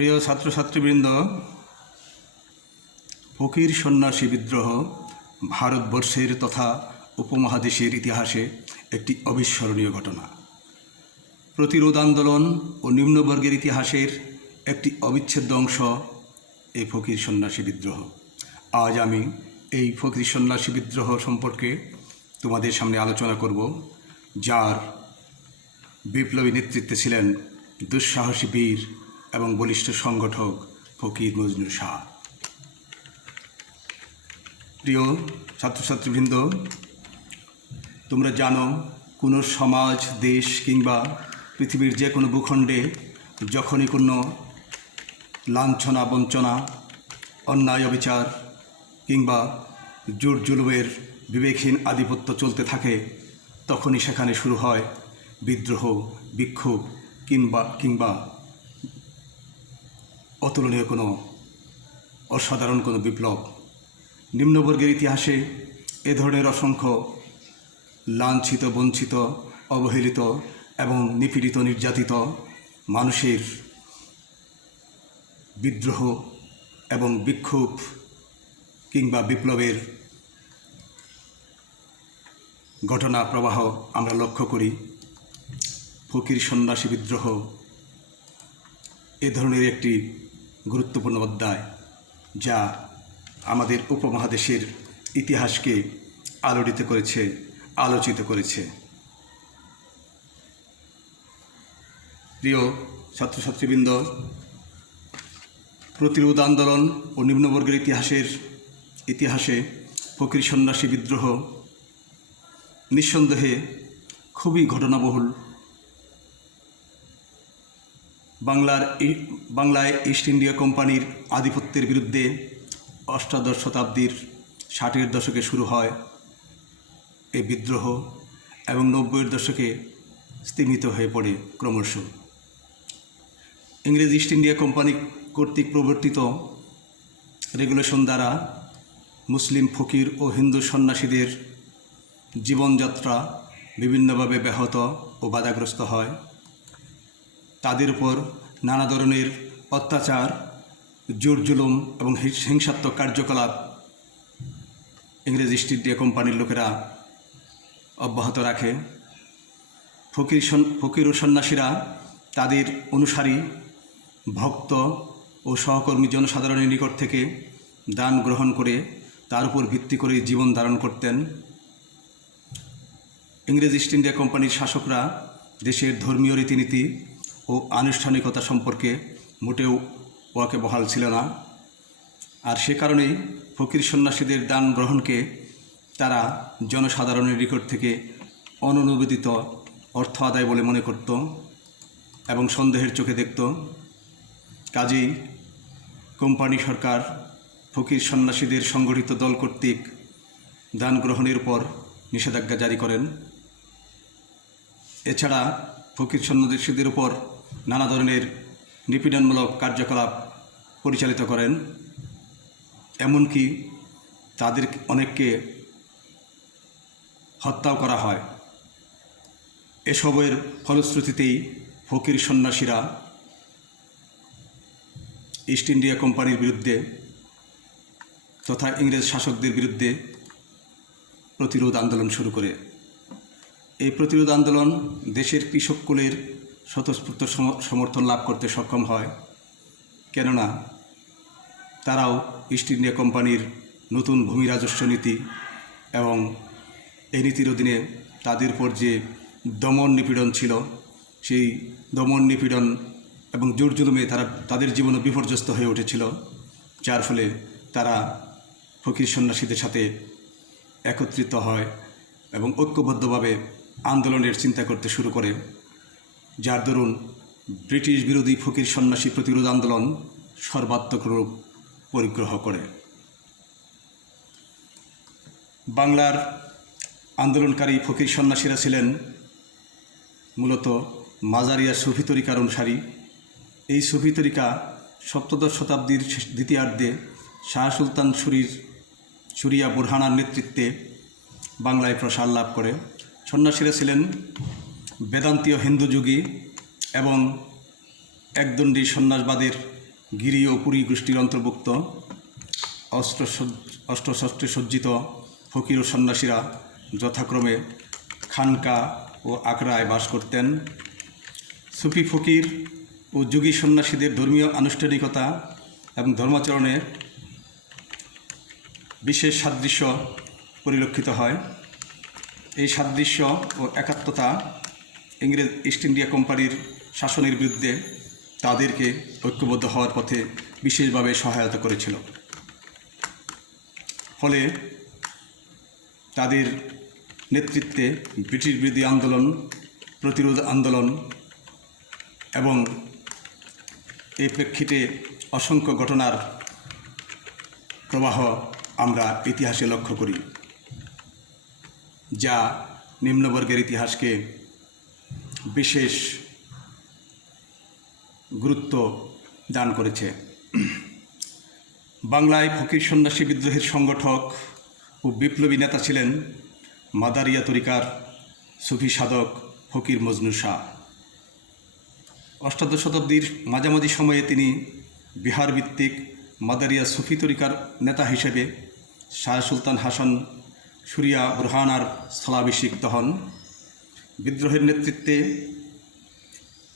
প্রিয় ছাত্রছাত্রীবৃন্দ, ফকির সন্ন্যাসী বিদ্রোহ ভারতবর্ষের তথা উপমহাদেশের ইতিহাসে একটি অবিস্মরণীয় ঘটনা। প্রতিরোধ আন্দোলন ও নিম্নবর্গের ইতিহাসের একটি অবিচ্ছেদ্য অংশ এই ফকির সন্ন্যাসী বিদ্রোহ। আজ আমি এই ফকির সন্ন্যাসী বিদ্রোহ সম্পর্কে তোমাদের সামনে আলোচনা করব, যার বিপ্লবী নেতৃত্বে ছিলেন দুঃসাহসী বীর এবং বলিষ্ঠ সংগঠক ফকির মজনু শাহ। প্রিয় ছাত্রছাত্রীবৃন্দ, তোমরা জানো, কোনো সমাজ, দেশ কিংবা পৃথিবীর যে কোনো ভূখণ্ডে যখনই কোনো লাঞ্ছনা, বঞ্চনা, অন্যায়, অবিচার কিংবা জোর জুলুমের বিবেকহীন আধিপত্য চলতে থাকে, তখনই সেখানে শুরু হয় বিদ্রোহ, বিক্ষোভ কিংবা অতুলনীয় কোনো অসাধারণ কোনো বিপ্লব। নিম্নবর্গের ইতিহাসে এ ধরনের অসংখ্য লাঞ্ছিত, বঞ্চিত, অবহেলিত এবং নিপীড়িত, নির্যাতিত মানুষের বিদ্রোহ এবং বিক্ষোভ কিংবা বিপ্লবের ঘটনা প্রবাহ আমরা লক্ষ্য করি। ফকির সন্ন্যাসী বিদ্রোহ এ ধরনের একটি গুরুত্বপূর্ণ অধ্যায়, যা আমাদের উপমহাদেশের ইতিহাসকে আলোচিত করেছে। প্রিয় ছাত্রছাত্রীবৃন্দ, প্রতিরোধ আন্দোলন ও নিম্নবর্গের ইতিহাসে ফকির সন্ন্যাসী বিদ্রোহ নিঃসন্দেহে খুবই ঘটনাবহুল। বাংলায় ইস্ট ইন্ডিয়া কোম্পানির আধিপত্যের বিরুদ্ধে অষ্টাদশ শতাব্দীর 60-এর দশকে শুরু হয় এই বিদ্রোহ এবং 90-এর দশকে স্তিমিত হয়ে পড়ে ক্রমশ। ইংরেজ ইস্ট ইন্ডিয়া কোম্পানি কর্তৃক প্রবর্তিত রেগুলেশন দ্বারা মুসলিম ফকির ও হিন্দু সন্ন্যাসীদের জীবনযাত্রা বিভিন্নভাবে ব্যাহত ও বাধাগ্রস্ত হয়। তাদের উপর নানা ধরনের অত্যাচার, জোর জুলুম এবং হিংসাত্মক কার্যকলাপ ইংরেজ ইস্ট ইন্ডিয়া কোম্পানির লোকেরা অব্যাহত রাখে। ফকির ও সন্ন্যাসীরা তাদের অনুসারী, ভক্ত ও সহকর্মী জনসাধারণের নিকট থেকে দান গ্রহণ করে তার উপর ভিত্তি করে জীবন ধারণ করতেন। ইংরেজ ইস্ট ইন্ডিয়া কোম্পানির শাসকরা দেশের ধর্মীয় রীতিনীতি ও আনুষ্ঠানিকতা সম্পর্কে মোটেও ওয়াকিবহাল ছিল না, আর সে কারণেই ফকির সন্ন্যাসীদের দান গ্রহণকে তারা জনসাধারণের নিকট থেকে অননুমোদিত অর্থ আদায় বলে মনে করত এবং সন্দেহের চোখে দেখত। কাজেই কোম্পানি সরকার ফকির সন্ন্যাসীদের সংগঠিত দল কর্তৃক দান গ্রহণের উপর নিষেধাজ্ঞা জারি করেন। এছাড়া ফকির সন্ন্যাসীদের উপর নানা ধরনের নিপীড়নমূলক কার্যকলাপ পরিচালিত করেন, এমনকি তাদের অনেককে হত্যাও করা হয়। এসবের ফলশ্রুতিতেই ফকির সন্ন্যাসীরা ইস্ট ইন্ডিয়া কোম্পানির বিরুদ্ধে তথা ইংরেজ শাসকদের বিরুদ্ধে প্রতিরোধ আন্দোলন শুরু করে। এই প্রতিরোধ আন্দোলন দেশের কৃষককুলের স্বতঃস্ফূর্ত সমর্থন লাভ করতে সক্ষম হয়, কেননা তারাও ইস্ট ইন্ডিয়া কোম্পানির নতুন ভূমি রাজস্ব নীতি এবং এই নীতির অধীনে তাদের উপর যে দমন নিপীড়ন ছিল, সেই দমন নিপীড়ন এবং জোর জুলুমে তাদের জীবনও বিপর্যস্ত হয়ে উঠেছিল, যার ফলে তারা ফকির সন্ন্যাসীদের সাথে একত্রিত হয় এবং ঐক্যবদ্ধভাবে আন্দোলনের চিন্তা করতে শুরু করে, যার দরুন ব্রিটিশ বিরোধী ফকির সন্ন্যাসী প্রতিরোধ আন্দোলন সর্বাত্মক রূপ পরিগ্রহ করে। বাংলার আন্দোলনকারী ফকির সন্ন্যাসীরা ছিলেন মূলত মাজারিয়া সুফি তরিকার অনুসারী। এই সুফি তরিকা সপ্তদশ শতাব্দীর দ্বিতীয়ার্ধে শাহ সুলতান সুরিয়া বুরহানার নেতৃত্বে বাংলায় প্রসার লাভ করে। সন্ন্যাসীরা ছিলেন বেদান্তীয় হিন্দু যুগী এবং একদণ্ডী সন্ন্যাসবাদের গিরি ও পুরী গোষ্ঠীর অন্তর্ভুক্ত অষ্টশস্ত্রে সজ্জিত ফকির ও সন্ন্যাসীরা যথাক্রমে খানকা ও আকড়ায় বাস করতেন। সুফি ফকির ও যোগী সন্ন্যাসীদের ধর্মীয় আনুষ্ঠানিকতা এবং ধর্মাচরণে বিশেষ সাদৃশ্য পরিলক্ষিত হয়। এই সাদৃশ্য ও একাত্মতা ইংরেজ ইস্ট ইন্ডিয়া কোম্পানির শাসনের বিরুদ্ধে তাদেরকে ঐক্যবদ্ধ হওয়ার পথে বিশেষভাবে সহায়তা করেছিল। ফলে তাদের নেতৃত্বে ব্রিটিশ বিরোধী আন্দোলন, প্রতিরোধ আন্দোলন এবং এই প্রেক্ষিতে অসংখ্য ঘটনার প্রবাহ আমরা ইতিহাসে লক্ষ্য করি, যা নিম্নবর্গের ইতিহাসকে বিশেষ গুরুত্ব দান করেছে। বাংলায় ফকির সন্ন্যাসী বিদ্রোহের সংগঠক ও বিপ্লবী নেতা ছিলেন মাদারিয়া তরিকার সুফি সাধক ফকির মজনু শাহ। অষ্টাদশ শতাব্দীর মাঝামাঝি সময়ে তিনি বিহার ভিত্তিক মাদারিয়া সুফি তরিকার নেতা হিসেবে শাহ সুলতান হাসান সুরিয়া বুরহানার স্থলাভিষিক্ত হন। বিদ্রোহের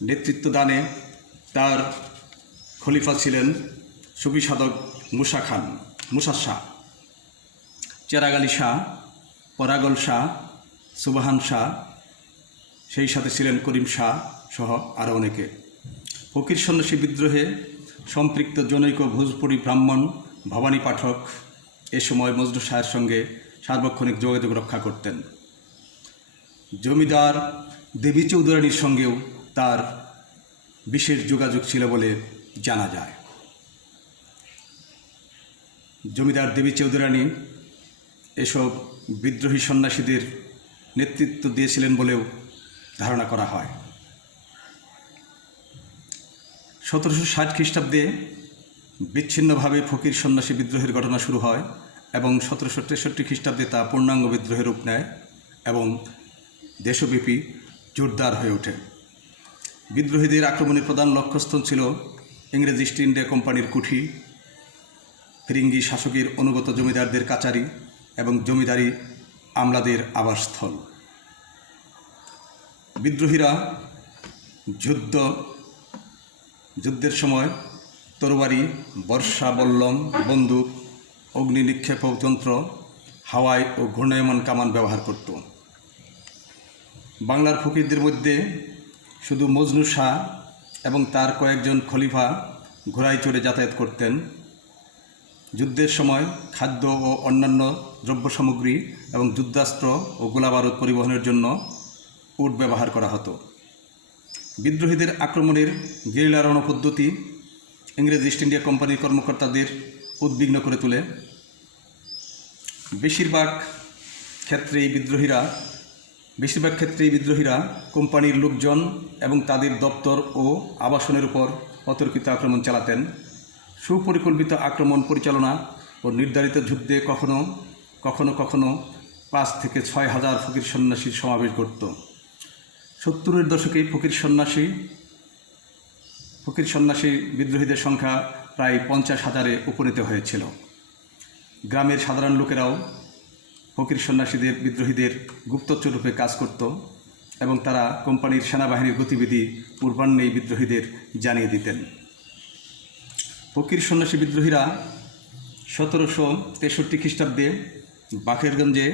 নেতৃত্বদানে তার খলিফা ছিলেন সুফি সাধক মুসা শাহ, চেরাগ আলী শাহ, পরাগল শাহ, সুবাহান শাহ, সেই সাথে ছিলেন করিম শাহ সহ আরও অনেকে। ফকির সন্ন্যাসী বিদ্রোহে সম্পৃক্ত জনৈক ভোজপুরি ব্রাহ্মণ ভবানী পাঠক এ সময় মজনু শাহের সঙ্গে সার্বক্ষণিক যোগাযোগ রক্ষা করতেন। জমিদার দেবী চৌধুরানীর সঙ্গেও তার বিশেষ যোগাযোগ ছিল বলে জানা যায়। জমিদার দেবী চৌধুরানী এসব বিদ্রোহী সন্ন্যাসীদের নেতৃত্ব দিয়েছিলেন বলেও ধারণা করা হয়। 1760 খ্রিস্টাব্দে বিচ্ছিন্নভাবে ফকির সন্ন্যাসী বিদ্রোহের ঘটনা শুরু হয় এবং 1763 খ্রিস্টাব্দে তা পূর্ণাঙ্গ বিদ্রোহের রূপ নেয় এবং দেশব্যাপী জোরদার হয়ে ওঠে। বিদ্রোহীদের আক্রমণের প্রধান লক্ষ্যস্থল ছিল ইংরেজ ইস্ট ইন্ডিয়া কোম্পানির কুঠি, ফিরিঙ্গি শাসকের অনুগত জমিদারদের কাচারি এবং জমিদারি আমলাদের আবাসস্থল। বিদ্রোহীরা যুদ্ধের সময় তরবারি, বর্ষা, বল্লম, বন্দুক, অগ্নি নিক্ষেপক যন্ত্র, হাওয়াই ও ঘূর্ণায়মান কামান ব্যবহার করত। বাংলার ফকিরদের মধ্যে শুধু মজনু শাহ এবং তার কয়েকজন খলিফা ঘোড়ায় চড়ে যাতায়াত করতেন। যুদ্ধের সময় খাদ্য ও অন্যান্য দ্রব্য সামগ্রী এবং যুদ্ধাস্ত্র ও গোলাবারুদ পরিবহনের জন্য উট ব্যবহার করা হতো। বিদ্রোহীদের আক্রমণের গেরিলা রণপদ্ধতি ইংরেজ ইস্ট ইন্ডিয়া কোম্পানির কর্মকর্তাদের উদ্বিগ্ন করে তোলে। বেশিরভাগ ক্ষেত্রেই বিদ্রোহীরা কোম্পানির লোকজন এবং তাদের দপ্তর ও আবাসনের উপর অতর্কিত আক্রমণ চালাতেন। সুপরিকল্পিত আক্রমণ পরিচালনা ও নির্ধারিত যুদ্ধে কখনো কখনো 5 থেকে 6 হাজার ফকির সন্ন্যাসীর সমাবেশ ঘটত। 70-এর দশকে ফকির সন্ন্যাসী বিদ্রোহীদের সংখ্যা প্রায় 50,000-এ উপনীত হয়েছিল। গ্রামের সাধারণ লোকেরাও ফকির বিদ্রোহীদের গুপ্তচর রূপে কাজ করত এবং তারা কোম্পানির সেনাবাহিনীর গতিবিধি পূর্বাহ্নেই বিদ্রোহীদের জানিয়ে দিতেন। ফকির সন্ন্যাসী বিদ্রোহীরা 1763 খ্রিস্টাব্দে বাকেরগঞ্জে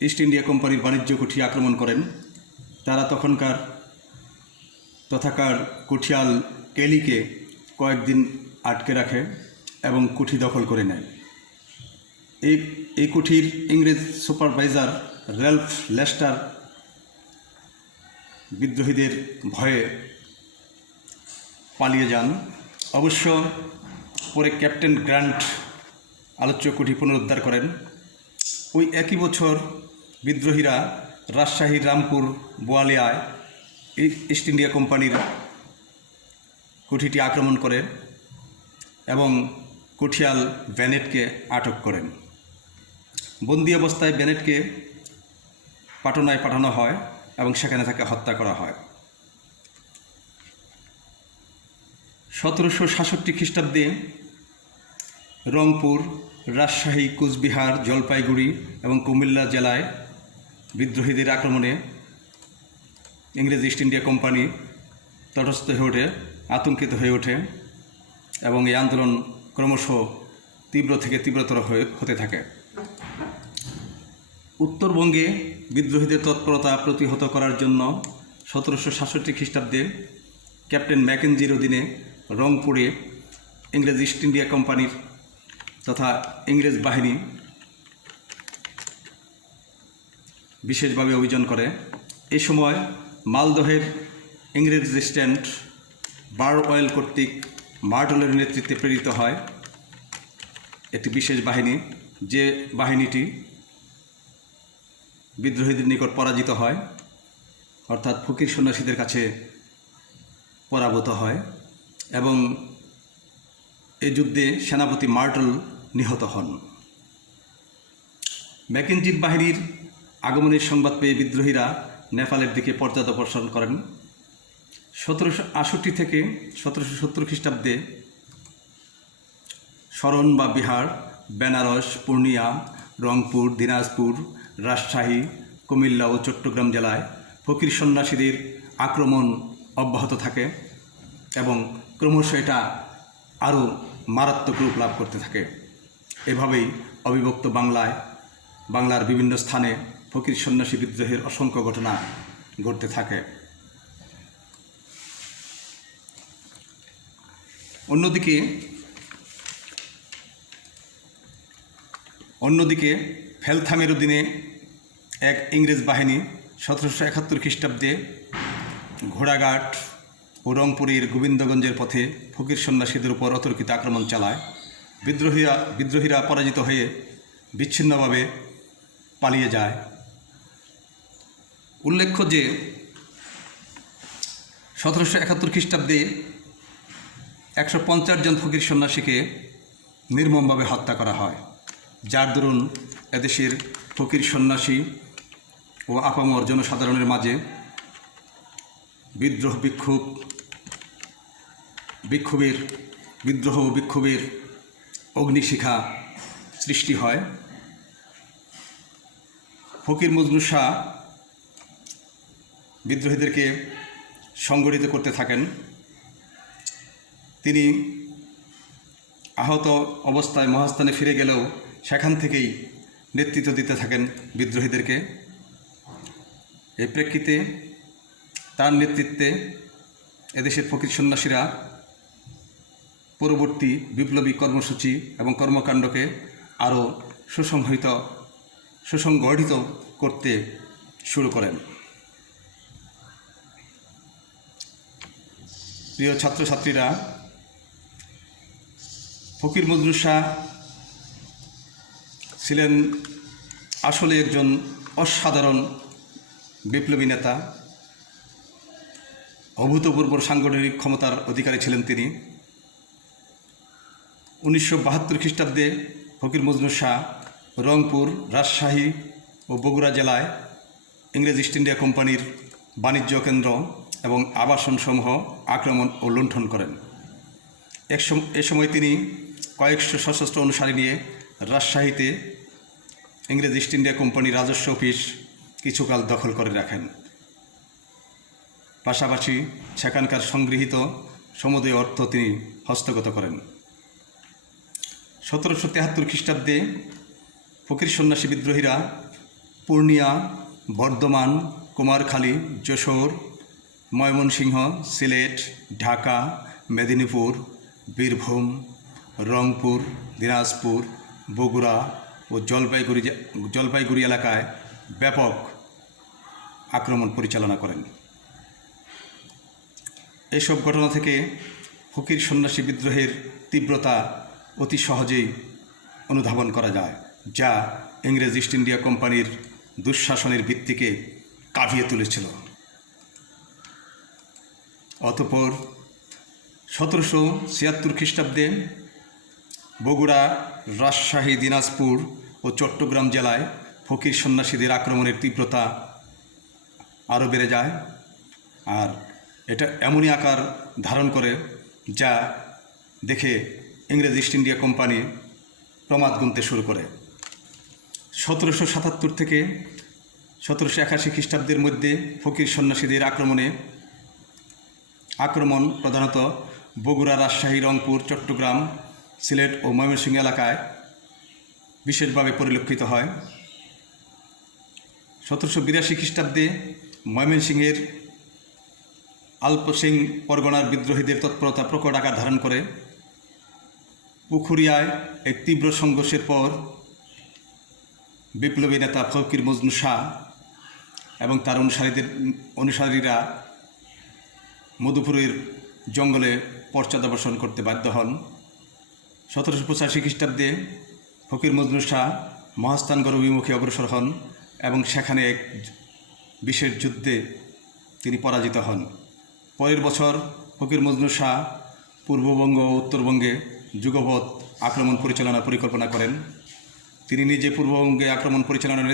ইস্ট ইন্ডিয়া কোম্পানির বাণিজ্য কুঠি আক্রমণ করেন। তারা তথাকার কুঠিয়াল কেলিকে কয়েকদিন আটকে রাখে এবং কুঠি দখল করে নেয়। এই কুঠির ইংরেজ সুপারভাইজার রেলফ লেস্টার বিদ্রোহীদের ভয়ে পালিয়ে যান। অবশ্য পরে ক্যাপ্টেন গ্র্যান্ট আলোচ্য কুঠি পুনরুদ্ধার করেন। ওই একই বছর বিদ্রোহীরা রাজশাহীর রামপুর বোয়ালিয়ায় ইস্ট ইন্ডিয়া কোম্পানির কুঠিটি আক্রমণ করে এবং কুঠিয়াল বেনেটকে আটক করেন। বন্দি অবস্থায় বেনেটকে পাটনায় পাঠানো হয় এবং সেখানে তাকে হত্যা করা হয়। 1767 খ্রিস্টাব্দে রংপুর, রাজশাহী, কোচবিহার, জলপাইগুড়ি এবং কুমিল্লা জেলায় বিদ্রোহীদের আক্রমণে ইংরেজ ইস্ট ইন্ডিয়া কোম্পানি তটস্থ হয়ে ওঠে, আতঙ্কিত হয়ে ওঠে এবং এই আন্দোলন ক্রমশ তীব্র থেকে তীব্রতর হতে থাকে। উত্তরবঙ্গে বিদ্রোহীদের তৎপরতা প্রতিহত করার জন্য 1767 খ্রিস্টাব্দে ক্যাপ্টেন ম্যাকেঞ্জির অধীনে রংপুরে ইংরেজ ইস্ট ইন্ডিয়া কোম্পানির তথা ইংরেজ বাহিনী বিশেষভাবে অভিযান করে। এই সময় মালদহের ইংরেজ রেজিস্ট্যান্ট বারওয়েল কর্তৃক মার্টলের নেতৃত্বে প্রেরিত হয় একটি বিশেষ বাহিনী, যে বাহিনীটি বিদ্রোহীদের নিকট পরাজিত হয়, অর্থাৎ ফকির সন্ন্যাসীদের কাছে পরাভূত হয় এবং এই যুদ্ধে সেনাপতি মার্টল নিহত হন। ম্যাকেঞ্জির বাহিনীর আগমনের সংবাদ পেয়ে বিদ্রোহীরা নেপালের দিকে পশ্চাদপসরণ করেন। 1768 থেকে 1770 খ্রিস্টাব্দে শরণ বা বিহার, বেনারস, পূর্ণিয়া, রংপুর, দিনাজপুর, রাজশাহী, কুমিল্লা ও চট্টগ্রাম জেলায় ফকির সন্ন্যাসীদের আক্রমণ অব্যাহত থাকে এবং ক্রমশ এটা আরও মারাত্মক রূপ লাভ করতে থাকে। এভাবেই অবিভক্ত বাংলার বিভিন্ন স্থানে ফকির সন্ন্যাসী বিদ্রোহের অসংখ্য ঘটনা ঘটতে থাকে। অন্যদিকে ফেলথামের অধীনে এক ইংরেজ বাহিনী 1771 খ্রিস্টাব্দে ঘোড়াঘাট ও রংপুরের গোবিন্দগঞ্জের পথে ফকির সন্ন্যাসীদের উপর অতর্কিত আক্রমণ চালায়। বিদ্রোহীরা পরাজিত হয়ে বিচ্ছিন্নভাবে পালিয়ে যায়। উল্লেখ্য যে 1771 খ্রিস্টাব্দে 150 জন ফকির সন্ন্যাসীকে নির্মমভাবে হত্যা করা হয়, যার দরুন এদেশের ফকির সন্ন্যাসী ও আপামর জনসাধারণের মাঝে বিদ্রোহ বিক্ষোভের অগ্নিশিখা সৃষ্টি হয়। ফকির মজনু শাহ বিদ্রোহীদেরকে সংগঠিত করতে থাকেন। তিনি আহত অবস্থায় মহাস্থানে ফিরে গেলেও সেখান থেকেই নেতৃত্ব দিতে থাকেন বিদ্রোহীদেরকে। এই প্রেক্ষিতে তার নেতৃত্বে এদেশের ফকির সন্ন্যাসীরা পরবর্তী বিপ্লবী কর্মসূচি এবং কর্মকাণ্ডকে আরও সুসংগঠিত করতে শুরু করেন। প্রিয় ছাত্রছাত্রীরা, ফকির মজনু শাহ ছিলেন আসলে একজন অসাধারণ বিপ্লবী নেতা। অভূতপূর্ব সাংগঠনিক ক্ষমতার অধিকারী ছিলেন তিনি। 1972 খ্রিস্টাব্দে ফকির মজনু শাহ রংপুর, রাজশাহী ও বগুড়া জেলায় ইংরেজ ইস্ট ইন্ডিয়া কোম্পানির বাণিজ্য কেন্দ্র এবং আবাসনসমূহ আক্রমণ ও লুণ্ঠন করেন। এ সময় তিনি কয়েকশো সশস্ত্র অনুসারী নিয়ে রাজশাহীতে ইংরেজ ইস্ট ইন্ডিয়া কোম্পানির রাজস্ব অফিস কিছুকাল দখল করে রাখেন। পাশাপাশি সেখানকার সংগৃহীত সমুদয় অর্থ তিনি হস্তগত করেন। 1773 খ্রিস্টাব্দে ফকির সন্ন্যাসী বিদ্রোহীরা পূর্ণিয়া, বর্ধমান, কুমারখালী, যশোর, ময়মনসিংহ, সিলেট, ঢাকা, মেদিনীপুর, বীরভূম, রংপুর, দিনাজপুর, বগুড়া ও জলপাইগুড়ি এলাকায় ব্যাপক আক্রমণ পরিচালনা করেন। এসব ঘটনা থেকে ফকির সন্ন্যাসী বিদ্রোহের তীব্রতা অতি সহজেই অনুধাবন করা যায়, যা ইংরেজ ইস্ট ইন্ডিয়া কোম্পানির দুঃশাসনের ভিত্তিকে কাঁপিয়ে তুলেছিল। অতঃপর 1776 খ্রিস্টাব্দে বগুড়া, রাজশাহী, দিনাজপুর ও চট্টগ্রাম জেলায় ফকির সন্ন্যাসীদের আক্রমণের তীব্রতা আরও বেড়ে যায়। আর এটা এমনই আকার ধারণ করে যা দেখে ইংরেজ ইস্ট ইন্ডিয়া কোম্পানি প্রমাদ গুনতে শুরু করে। 1777 থেকে 1781 খ্রিস্টাব্দের মধ্যে ফকির সন্ন্যাসীদের আক্রমণ প্রধানত বগুড়া, রাজশাহী, রংপুর, চট্টগ্রাম, সিলেট ও ময়মনসিংহ এলাকায় বিশেষভাবে পরিলক্ষিত হয়। 1782 খ্রিস্টাব্দে ময়মনসিংহের আলপসিং পরগনার বিদ্রোহীদের তৎপরতা প্রকট আকার ধারণ করে। পুখুরিয়ায় এক তীব্র সংঘর্ষের পর বিপ্লবী নেতা ফকির মজনু শাহ এবং তার অনুসারীরা মধুপুরের জঙ্গলে পশ্চাদবসন করতে বাধ্য হন। 1785 খ্রিস্টাব্দে ফকির মজনু শাহ মহাস্থানগড় অভিমুখে অগ্রসর হন এবং সেখানে এক বিশেষ যুদ্ধে তিনি পরাজিত হন। পরের বছর ফকির মজনু শাহ পূর্ববঙ্গ ও উত্তরবঙ্গে যুগপৎ আক্রমণ পরিচালনার পরিকল্পনা করেন। তিনি নিজে পূর্ববঙ্গে আক্রমণ পরিচালনার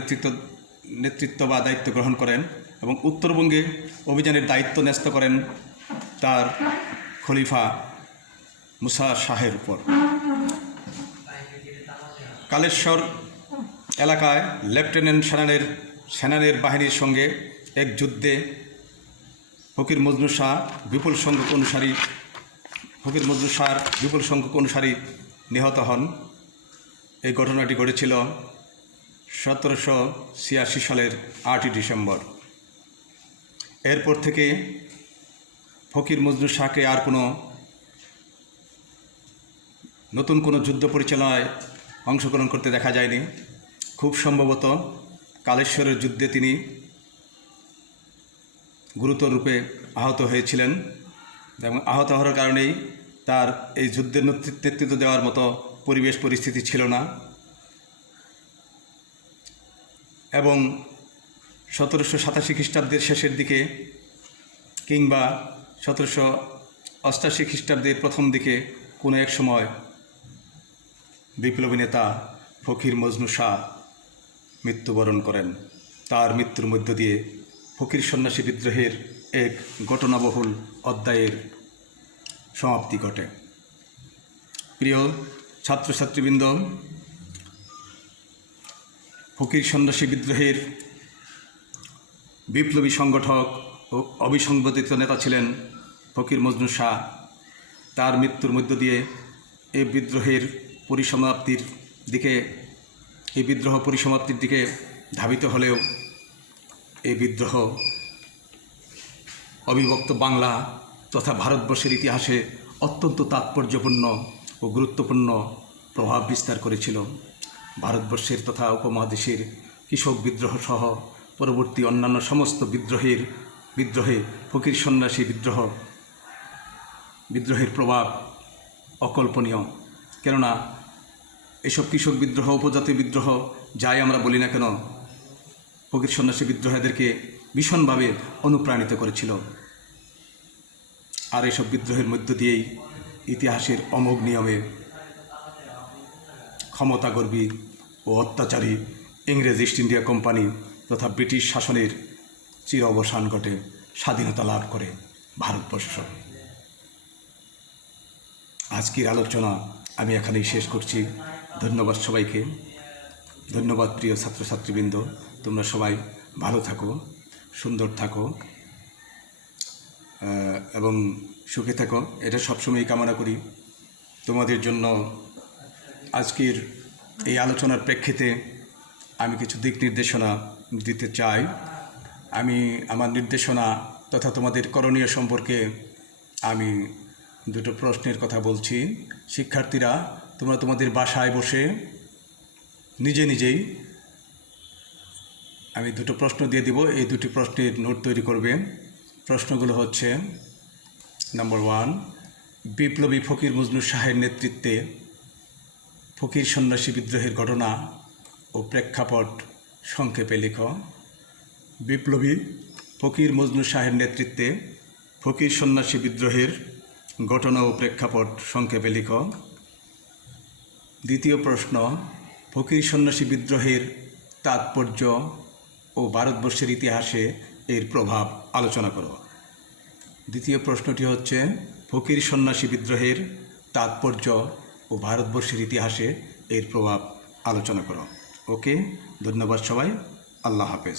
নেতৃত্ব বা দায়িত্ব গ্রহণ করেন এবং উত্তরবঙ্গে অভিযানের দায়িত্ব ন্যস্ত করেন তার খলিফা মুসা শাহের উপর। কালেশ্বর এলাকায় লেফটেন্যান্ট সেনানের বাহিনীর সঙ্গে এক যুদ্ধে ফকির মজনু শাহর বিপুল সংখ্যক অনুসারী নিহত হন। এই ঘটনাটি ঘটেছিল 1786 সালের 8ই ডিসেম্বর। এরপর থেকে ফকির মজনু শাহকে আর নতুন কোনো যুদ্ধ পরিচালনায় অংশগ্রহণ করতে দেখা যায়নি। খুব সম্ভবত কালেশ্বরের যুদ্ধে তিনি গুরুতর রূপে আহত হয়েছিলেন এবং আহত হওয়ার কারণেই তার এই যুদ্ধের নেতৃত্ব দেওয়ার মতো পরিস্থিতি ছিল না। এবং 1787 খ্রিস্টাব্দের শেষের দিকে কিংবা 1788 খ্রিস্টাব্দের প্রথম দিকে কোনো এক সময় বিপ্লবী নেতা ফকির মজনু শাহ মৃত্যুবরণ করেন। তার মৃত্যুর মধ্য দিয়ে ফকির সন্ন্যাসী বিদ্রোহের এক ঘটনাবহুল অধ্যায়ের সমাপ্তি ঘটে। প্রিয় ছাত্রছাত্রীবৃন্দ, ফকির সন্ন্যাসী বিদ্রোহের বিপ্লবী সংগঠক ও অবিসংবাদিত নেতা ছিলেন ফকির মজনু শাহ। তার মৃত্যুর মধ্য দিয়ে এই বিদ্রোহ পরিসমাপ্তির দিকে ধাবিত হলেও এই বিদ্রোহ অবিভক্ত বাংলা তথা ভারতবর্ষের ইতিহাসে অত্যন্ত তাৎপর্যপূর্ণ ও গুরুত্বপূর্ণ প্রভাব বিস্তার করেছিল। ভারতবর্ষের তথা উপমহাদেশের কৃষক বিদ্রোহ সহ পরবর্তী অন্যান্য সমস্ত বিদ্রোহে ফকির সন্ন্যাসী বিদ্রোহের প্রভাব অকল্পনীয়। কেননা এসব কৃষক বিদ্রোহ, উপজাতি বিদ্রোহ যাই আমরা বলি না কেন, ফকির সন্ন্যাসী বিদ্রোহ এদেরকে ভীষণভাবে অনুপ্রাণিত করেছিল। আর এসব বিদ্রোহের মধ্য দিয়েই ইতিহাসের অমোঘ নিয়মে ক্ষমতাগর্বী ও অত্যাচারী ইংরেজ ইস্ট ইন্ডিয়া কোম্পানি তথা ব্রিটিশ শাসনের চির অবসান ঘটে, স্বাধীনতা লাভ করে ভারতবর্ষ। আজকের আলোচনা আমি এখানেই শেষ করছি। ধন্যবাদ সবাইকে। ধন্যবাদ প্রিয় ছাত্রছাত্রীবৃন্দ। তোমরা সবাই ভালো থাকো, সুন্দর থাকো এবং সুখে থাকো, এটা সবসময়ই কামনা করি। তোমাদের জন্য আজকের এই আলোচনার প্রেক্ষিতে আমি কিছু দিক নির্দেশনা দিতে চাই। আমি আমার নির্দেশনা তথা তোমাদের করণীয় সম্পর্কে আমি দুটো প্রশ্নের কথা বলছি। শিক্ষার্থীরা, তোমরা তোমাদের বাসায় বসে নিজেই আমি দুটো প্রশ্ন দিয়ে দিব, এই দুটি প্রশ্নের নোট তৈরি করবে। প্রশ্নগুলো হচ্ছে: নাম্বার 1, বিপ্লবী ফকির মজনু শাহের নেতৃত্বে ফকির সন্ন্যাসী বিদ্রোহের ঘটনা ও প্রেক্ষাপট সংক্ষেপে লিখো। বিপ্লবী ফকির মজনু শাহের নেতৃত্বে ফকির সন্ন্যাসী বিদ্রোহের ঘটনা ও প্রেক্ষাপট সংক্ষেপে লিখো। দ্বিতীয় প্রশ্ন: ফকির সন্ন্যাসী বিদ্রোহের তাৎপর্য ও ভারতবর্ষের ইতিহাসে এর প্রভাব আলোচনা করো। দ্বিতীয় প্রশ্নটি হচ্ছে: ফকির সন্ন্যাসী বিদ্রোহের তাৎপর্য ও ভারতবর্ষের ইতিহাসে এর প্রভাব আলোচনা করো। ওকে, ধন্যবাদ সবাই। আল্লাহ হাফেজ।